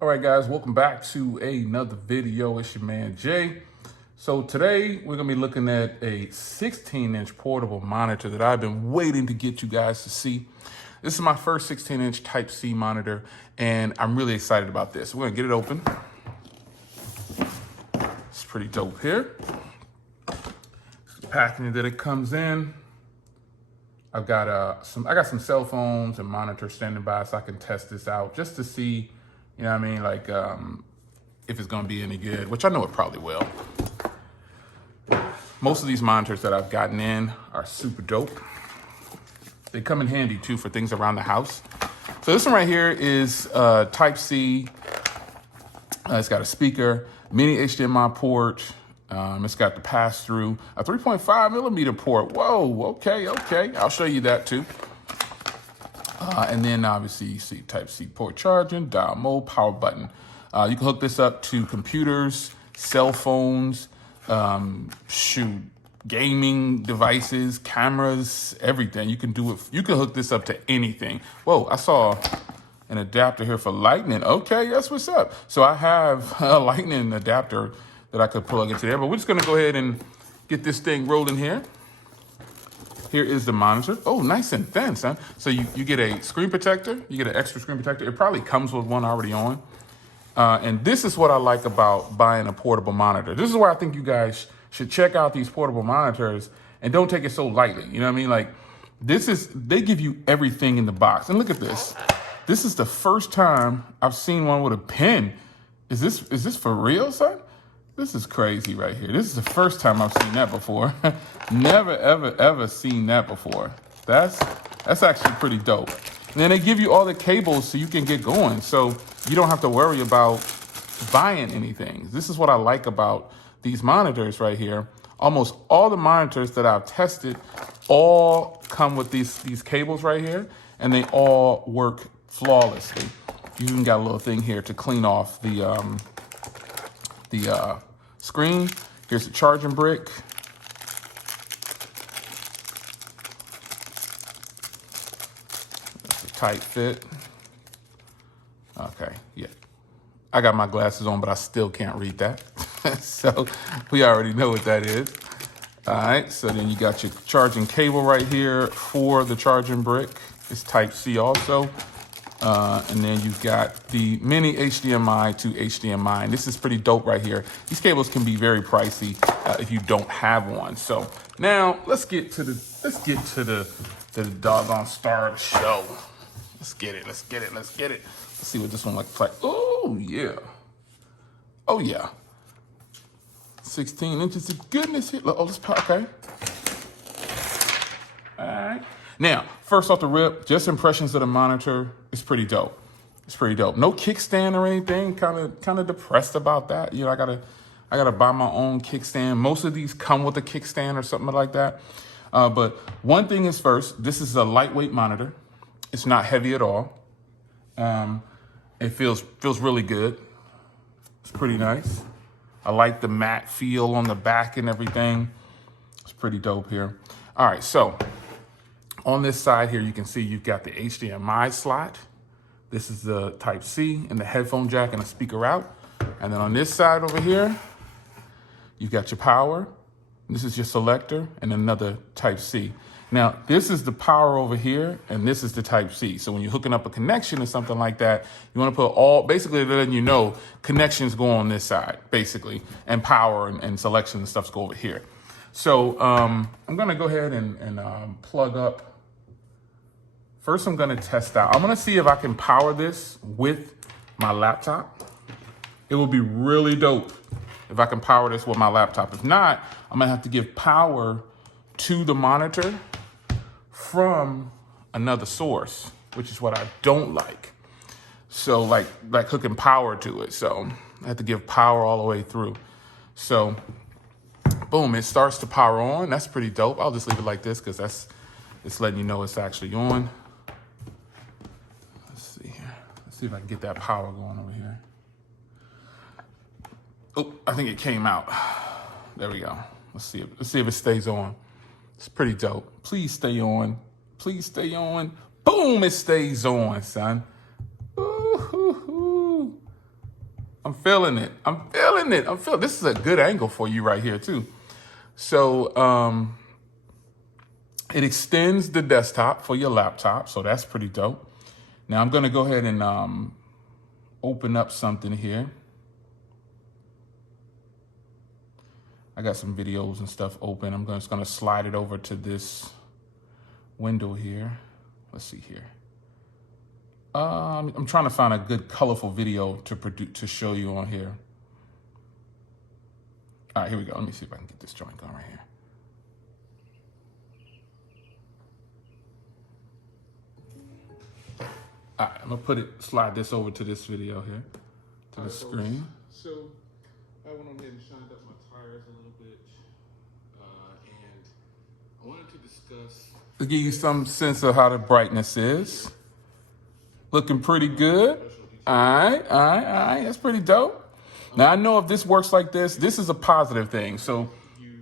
All right, guys, welcome back to another video. It's your man Jay. So today we're gonna be looking at a 16-inch portable monitor that I've been waiting to get you guys to see. This is my first 16-inch Type-C monitor, and I'm really excited about this. We're gonna get it open. It's pretty dope here. The packaging that it comes in. I got some cell phones and monitors standing by so I can test this out just to see, you know what I mean, like if it's gonna be any good, which I know it probably will. Most of these monitors that I've gotten in are super dope. They come in handy too for things around the house. So this one right here is Type-C. It's got a speaker, mini HDMI port. It's got the pass-through, a 3.5 millimeter port. Whoa, okay. I'll show you that too. And then obviously you see Type-C port charging, dial mode, power button. You can hook this up to computers, cell phones, gaming devices, cameras, everything. You can do it. You can hook this up to anything. Whoa, I saw an adapter here for lightning. Okay, that's what's up. So I have a lightning adapter that I could plug into there, but we're just gonna go ahead and get this thing rolling here. Here is the monitor. Oh, nice and thin, son. So you get a screen protector, you get an extra screen protector. It probably comes with one already on. And this is what I like about buying a portable monitor. This is why I think you guys should check out these portable monitors and don't take it so lightly. You know what I mean? Like they give you everything in the box. And look at this. This is the first time I've seen one with a pen. Is this for real, son? This is crazy right here. This is the first time I've seen that before. Never, ever seen that before. That's actually pretty dope. And then they give you all the cables so you can get going. So you don't have to worry about buying anything. This is what I like about these monitors right here. Almost all the monitors that I've tested all come with these cables right here, and they all work flawlessly. You even got a little thing here to clean off the screen. Here's the charging brick. That's a tight fit. Okay, yeah. I got my glasses on, but I still can't read that. So we already know what that is. All right, so then you got your charging cable right here for the charging brick. It's Type-C also. And then you've got the mini HDMI to HDMI, and this is pretty dope right here. These cables can be very pricey if you don't have one. So now let's get to the doggone star of the show. Let's get it. Let's see what this one looks like. Oh yeah. 16 inches of goodness here. Oh, let's pop. Okay. All right. Now, first off the rip, just impressions of the monitor. It's pretty dope. No kickstand or anything. Kind of depressed about that. You know, I gotta buy my own kickstand. Most of these come with a kickstand or something like that. But one thing is first, this is a lightweight monitor. It's not heavy at all. It feels really good. It's pretty nice. I like the matte feel on the back and everything. It's pretty dope here. All right, so on this side here, you can see you've got the HDMI slot. This is the Type-C and the headphone jack and a speaker out. And then on this side over here, you've got your power. This is your selector and another Type-C. Now, this is the power over here, and this is the Type-C. So when you're hooking up a connection or something like that, you want to put basically letting you know, connections go on this side, basically, and power and selection and stuff go over here. So I'm going to go ahead and plug up. First, I'm going to test out. I'm going to see if I can power this with my laptop. It will be really dope if I can power this with my laptop. If not, I'm going to have to give power to the monitor from another source, which is what I don't like. So like hooking power to it. So I have to give power all the way through. So boom, it starts to power on. That's pretty dope. I'll just leave it like this because it's letting you know it's actually on. Let's see here. Let's see if I can get that power going over here. Oh, I think it came out. There we go. Let's see if it stays on. It's pretty dope. Please stay on. Boom, it stays on, son. Ooh, hoo, hoo. I'm feeling it. I'm feeling it. This is a good angle for you right here too. So it extends the desktop for your laptop, so that's pretty dope. Now I'm gonna go ahead and open up something here. I got some videos and stuff open. I'm just gonna slide it over to this window here. Let's see here. I'm trying to find a good colorful video to show you on here. All right, here we go. Let me see if I can get this joint going right here. All right, I'm gonna slide this over to this video here, to the screen. So I went on ahead and shined up my tires a little bit, and I wanted to discuss, to give you some sense of how the brightness is. Looking pretty good. All right, that's pretty dope. Now I know if this works like this is a positive thing. So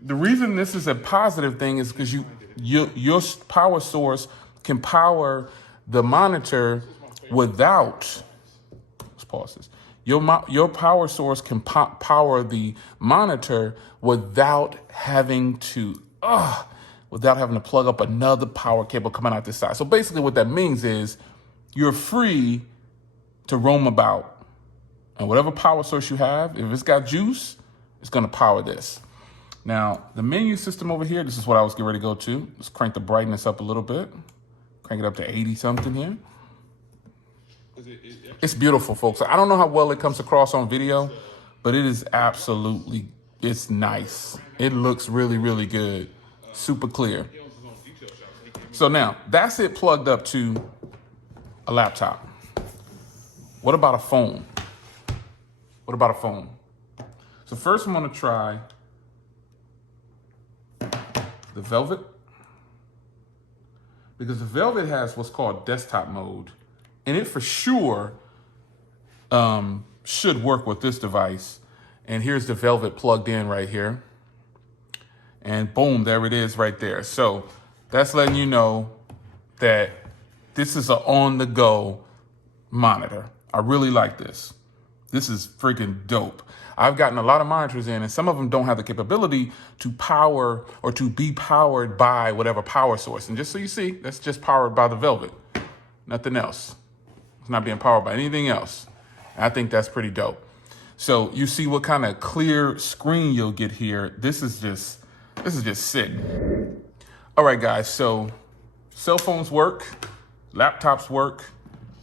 the reason this is a positive thing is because your power source can power the monitor without, let's pause this. Your power source can power the monitor without having to plug up another power cable coming out this side. So basically what that means is you're free to roam about. And whatever power source you have, if it's got juice, it's gonna power this. Now, the menu system over here, this is what I was getting ready to go to. Let's crank the brightness up a little bit. Crank it up to 80 something here. It's beautiful, folks. I don't know how well it comes across on video, but it is absolutely, it's nice. It looks really, really good. Super clear. So now, that's it plugged up to a laptop. What about a phone? What about a phone? So first I'm gonna try the Velvet, because the Velvet has what's called desktop mode, and it for sure should work with this device. And here's the Velvet plugged in right here. And boom, there it is right there. So that's letting you know that this is an on-the-go monitor. I really like this. This is freaking dope. I've gotten a lot of monitors in, and some of them don't have the capability to power or to be powered by whatever power source. And just so you see, that's just powered by the Velvet. Nothing else. It's not being powered by anything else. And I think that's pretty dope. So you see what kind of clear screen you'll get here. This is just sick. All right, guys, so cell phones work, laptops work,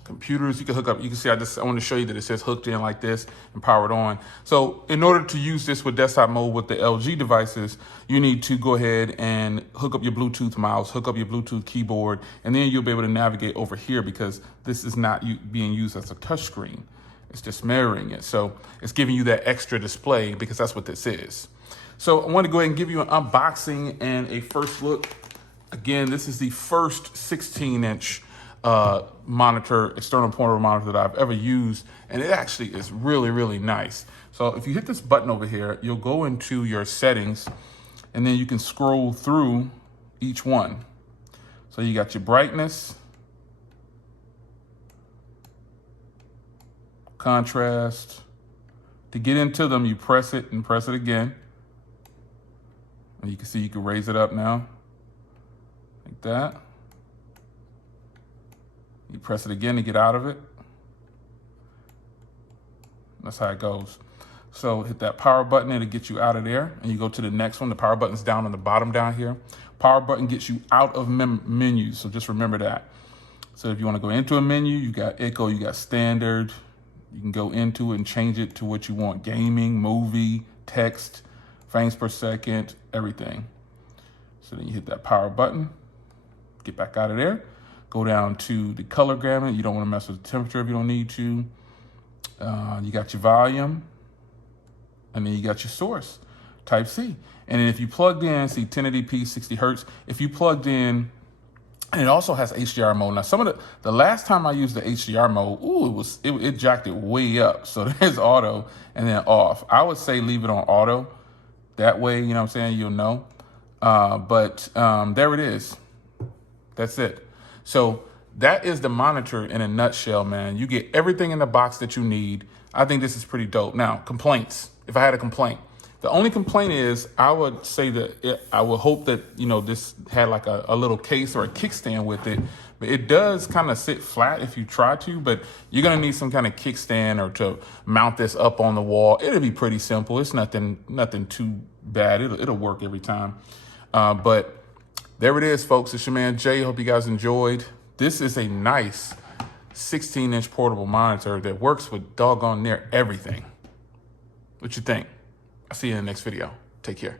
computers, you can hook up. You can see, I want to show you that it says hooked in like this and powered on. So in order to use this with desktop mode with the LG devices, you need to go ahead and hook up your Bluetooth mouse, hook up your Bluetooth keyboard, and then you'll be able to navigate over here, because this is not being used as a touchscreen. It's just mirroring it. So it's giving you that extra display, because that's what this is. So I want to go ahead and give you an unboxing and a first look. Again, this is the first 16-inch monitor, external portable monitor that I've ever used, and it actually is really, really nice. So if you hit this button over here, you'll go into your settings, and then you can scroll through each one. So you got your brightness, contrast. To get into them, you press it and press it again. And you can see you can raise it up now, like that. You press it again to get out of it. That's how it goes. So hit that power button, it'll get you out of there, and you go to the next one. The power button's down on the bottom down here. Power button gets you out of menus, so just remember that. So if you want to go into a menu, you got Echo, you got Standard. You can go into it and change it to what you want: gaming, movie, text, frames per second, everything. So then you hit that power button, get back out of there. Go down to the color gamut. You don't want to mess with the temperature if you don't need to. You got your volume, and then you got your source, Type-C. And then if you plugged in, see 1080p, 60 hertz. If you plugged in, and it also has HDR mode. Now, some of the last time I used the HDR mode, it jacked it way up. So there's auto and then off. I would say leave it on auto. That way, you know what I'm saying, you'll know. But there it is. That's it. So that is the monitor in a nutshell, man. You get everything in the box that you need. I think this is pretty dope. Now, complaints. If I had a complaint, the only complaint is I would say that I would hope that, you know, this had like a little case or a kickstand with it. But it does kind of sit flat if you try to, but you're going to need some kind of kickstand or to mount this up on the wall. It'll be pretty simple. It's nothing too bad. It'll work every time. But there it is, folks. It's your man Jay. Hope you guys enjoyed. This is a nice 16-inch portable monitor that works with doggone near everything. What you think? I'll see you in the next video. Take care.